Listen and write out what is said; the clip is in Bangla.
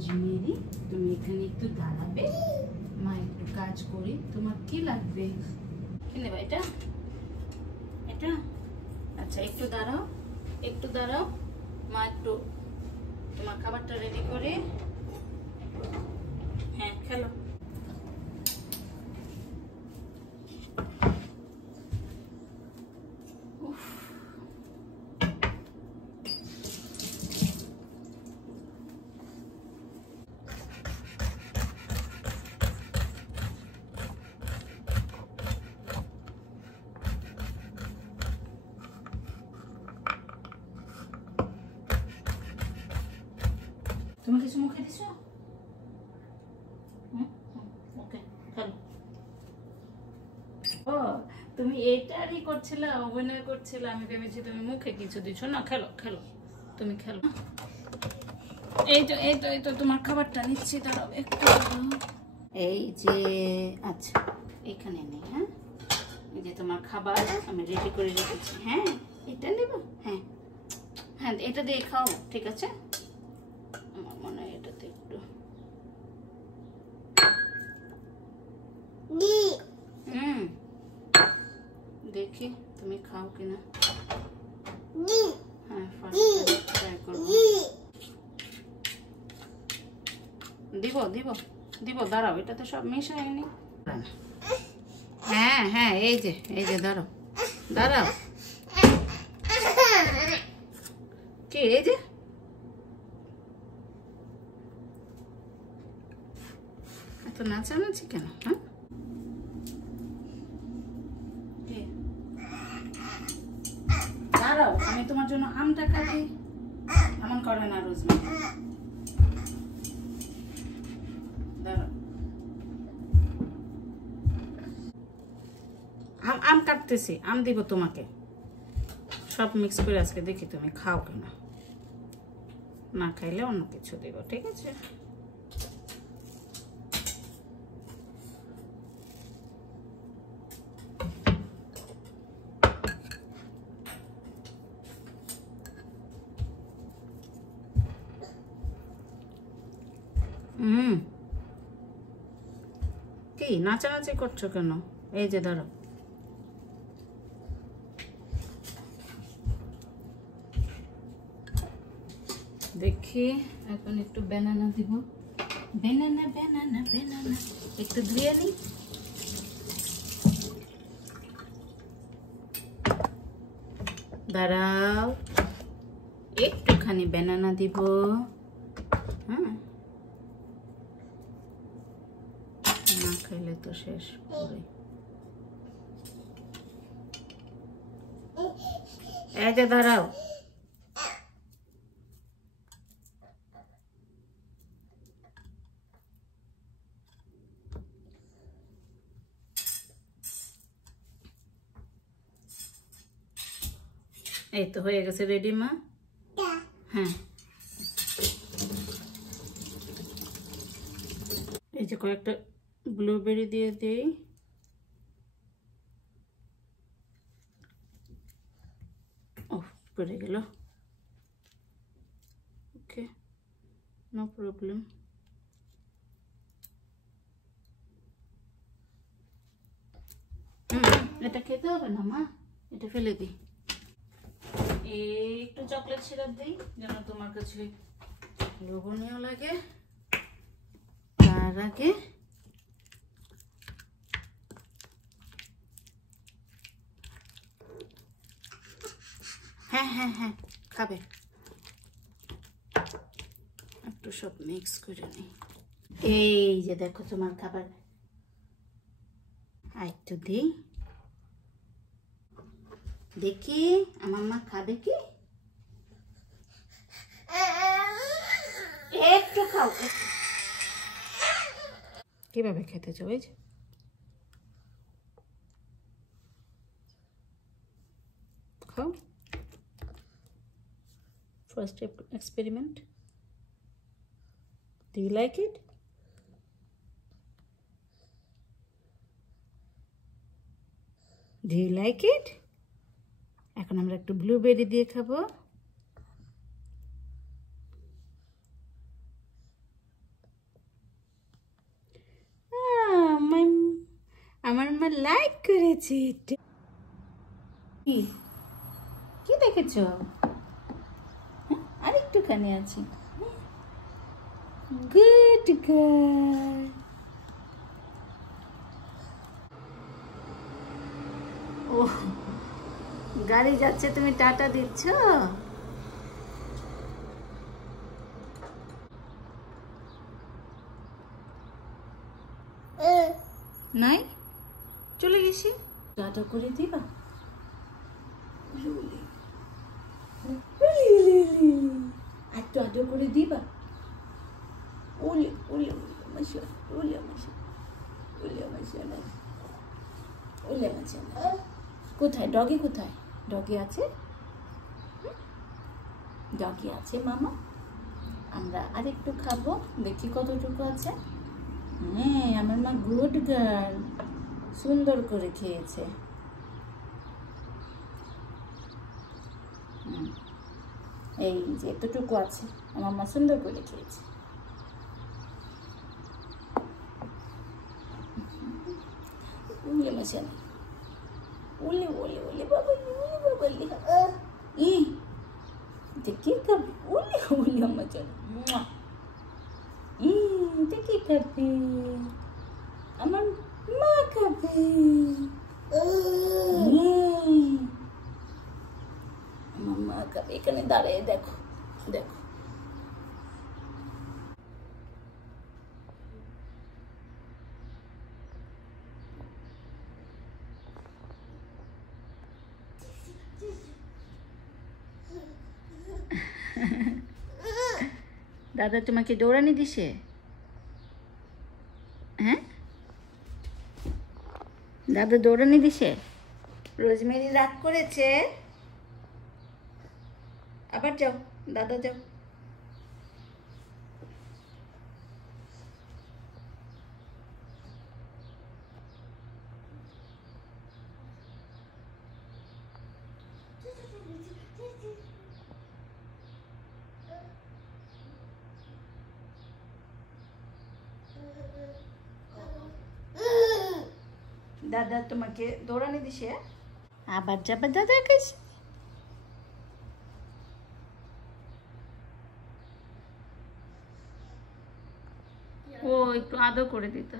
রোজমেরি, তুমি এখানে একটু দাঁড়াবে, মা একটু কাজ করি। তোমার কি লাগবে? কি নেবা? এটা এটা আচ্ছা, একটু দাঁড়াও, একটু দাঁড়াও, মা একটু তোমার খাবারটা রেডি করে। হ্যাঁ, খেলো। তুমি কিছু মুখে দিছো? ওকে, খেলো। ও, তুমি এটারই করছিলে, অভিনয় করছিলে, আমি ভেবেছি তুমি মুখে কিছু দিছো। না, খেলো খেলো, তুমি খেলো। এই তো এই তো এই তো তোমার খাবারটা নিচ্ছি, দাঁড়াও একটু। এই যে, আচ্ছা এখানে নেই। হ্যাঁ, এই যে তোমার খাবার আমি রেডি করে রেখেছি। হ্যাঁ, এটা নেব। হ্যাঁ হ্যাঁ, এটা দিয়ে খাও, ঠিক আছে? আমার মনে হয় এটাতে একটু দেখি তুমি খাও কিনা। হ্যাঁ, ট্রাই করবো। দিব দিব দিব, দাঁড়াও, এটাতে সব মিশায়নি। হ্যাঁ হ্যাঁ, এই যে দাঁড়াও দাঁড়াও, কি এই যে এত নাচানাচি কেন? হ্যাঁ, দাঁড়াও, আমি তোমার জন্য আমটা কাটি। এমন করে না রোজমেরি, দাঁড়াও। আম কাটতেছি, আম দিব তোমাকে, সব মিক্স করে আজকে দেখি তুমি খাও কিনা। না খাইলে অন্য কিছু দিব, ঠিক আছে? কি নাচানাচি করছো কেন? এই যে ধরো, দেখি এখন একটু ব্যানানা দিব। ব্যানানা ব্যানানা ব্যানানা, একটু ধুয়ে নি। দাঁড়াও, একটুখানি ব্যানানা দিব। হ্যাঁ, না খাইলে তো শেষ পুরো। এই যে দাঁড়াও, এই তো হয়ে গেছে রেডি মা। হ্যাঁ, এই যে কয়েকটা ব্লুবেরি দিয়ে দিই। ও, পড়ে গেল। ওকে, নো প্রবলেম। এটা খেতে হবে না মা, এটা ফেলে দিই। একটু চকলেট সিরাপ দিই যেন তোমার কাছে লোভনীয় লাগে। তার আগে হ্যাঁ হ্যাঁ হ্যাঁ, খাবে, একটু সব মিক্স করে নিই। এই যে দেখো তোমার খাবার, একটু দিই, দেখি আমার মা খাবে কি। একটু খাও। কিভাবে খেতে চাও? এই যে খাও, first experiment. Do you like it? Do you like it? এখন আমরা একটু ব্লুবেরি দিয়ে খাবো। লাইক করেছে। কি কি দেখেছ? আরেকটুখানি আছে। Good girl. ও গাড়ি যাচ্ছে, তুমি টাটা দিচ্ছ? নাই, চলে গেছি। টাটা করে দিবা? একটু আদর করে দিবা? ওলে ওলে মাসা, ওলে মাসা, ওলে মাসা, ওলে মাসা। কোথায় ডগি? কোথায় ডগি আছে? ডগি আছে মামা। আমরা আরেকটু খাবো, দেখি কতটুকু আছে। হ্যাঁ, আমার মা গুড গার্ল, সুন্দর করে খেয়েছে। এই যে এতটুকু আছে, আমার মা সুন্দর করে খেয়েছে। উলে মশালা, উলে ওলে ওলে বাবা, উলে বাবা ই দেখি খাবে। উলে উলে মশালা, দেখি খাবে, আমার মা খাবে। আমার মা খাবে। এখানে দাঁড়িয়ে দেখো, দেখো। দাদা তোমাকে দৌড়ানি দিছে? হ্যাঁ, দাদা দৌড়ানি দিছে? রোজমেরি রাগ করেছে? আবার যাও, দাদা যাও। দাদা তোমাকে দৌড়ানি দিছে? আবার যাবে দাদার কাছে? ও একটু আদর করে দিত।